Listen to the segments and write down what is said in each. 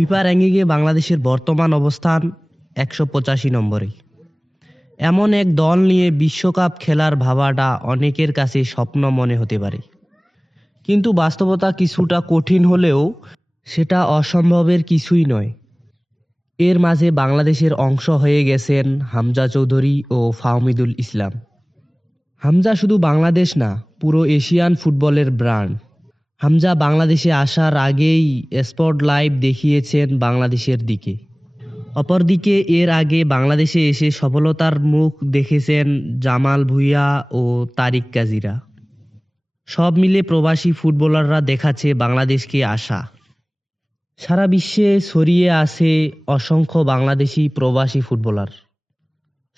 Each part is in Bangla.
ফিফা র্যাঙ্কিংয়ে বাংলাদেশের বর্তমান অবস্থান ১৮৫ নম্বরে। এমন এক দল নিয়ে বিশ্বকাপ খেলার ভাবাটা অনেকের কাছে স্বপ্ন মনে হতে পারে, কিন্তু বাস্তবতা কিছুটা কঠিন হলেও সেটা অসম্ভবের কিছুই নয়। এর মাঝে বাংলাদেশের অংশ হয়ে গেছেন হামজা চৌধুরী ও ফাহমিদুল ইসলাম। হামজা শুধু বাংলাদেশ না, পুরো এশিয়ান ফুটবলের ব্র্যান্ড। হামজা বাংলাদেশে আসার আগেই স্পট লাইভ দেখিয়েছেন বাংলাদেশের দিকে। অপরদিকে এর আগে বাংলাদেশে এসে সফলতার মুখ দেখেছেন জামাল ভুঁইয়া ও তারিক কাজিরা। সব মিলে প্রবাসী ফুটবলাররা দেখাচ্ছে বাংলাদেশকে আশা। সারা বিশ্বে ছড়িয়ে আছে অসংখ্য বাংলাদেশি প্রবাসী ফুটবলার।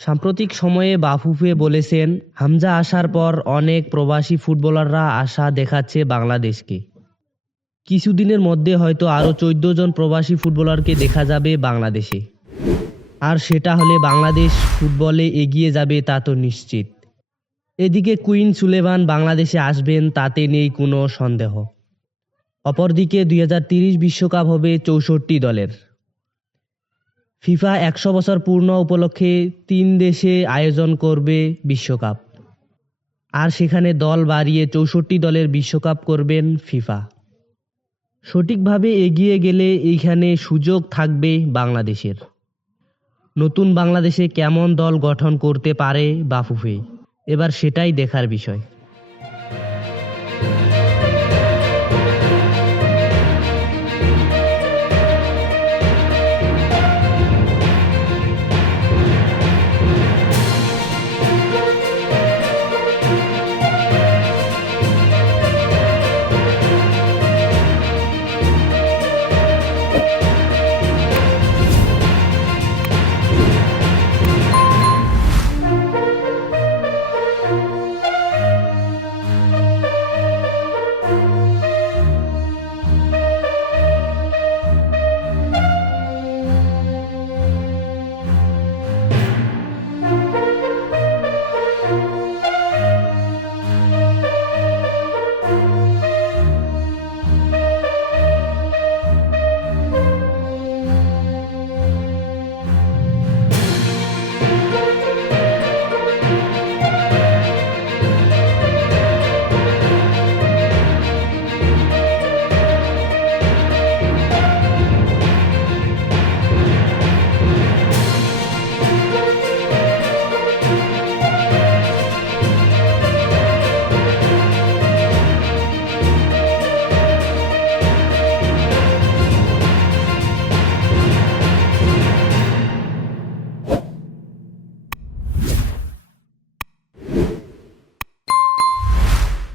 সাম্প্রতিক সময়ে বাফুফে বলেছেন, হামজা আসার পর অনেক প্রবাসী ফুটবলাররা আশা দেখাচ্ছে বাংলাদেশকে। কিছুদিনের মধ্যে হয়তো আরও ১৪ জন প্রবাসী ফুটবলারকে দেখা যাবে বাংলাদেশে। আর সেটা হলে বাংলাদেশ ফুটবলে এগিয়ে যাবে তা তো নিশ্চিত। এদিকে কুইন সুলেমান বাংলাদেশে আসবেন তাতে নেই কোনো সন্দেহ। অপরদিকে ২০৩০ বিশ্বকাপ হবে ৬৪ দলের। ফিফা ১০০ বছর পূর্ণ উপলক্ষে ৩ দেশে আয়োজন করবে বিশ্বকাপ। আর সেখানে দল বাড়িয়ে ৬৪ দলের বিশ্বকাপ করবেন ফিফা। সঠিকভাবে এগিয়ে গেলে এইখানে সুযোগ থাকবে বাংলাদেশের। নতুন বাংলাদেশে কেমন দল গঠন করতে পারে বাফুফে, এবার সেটাই দেখার বিষয়।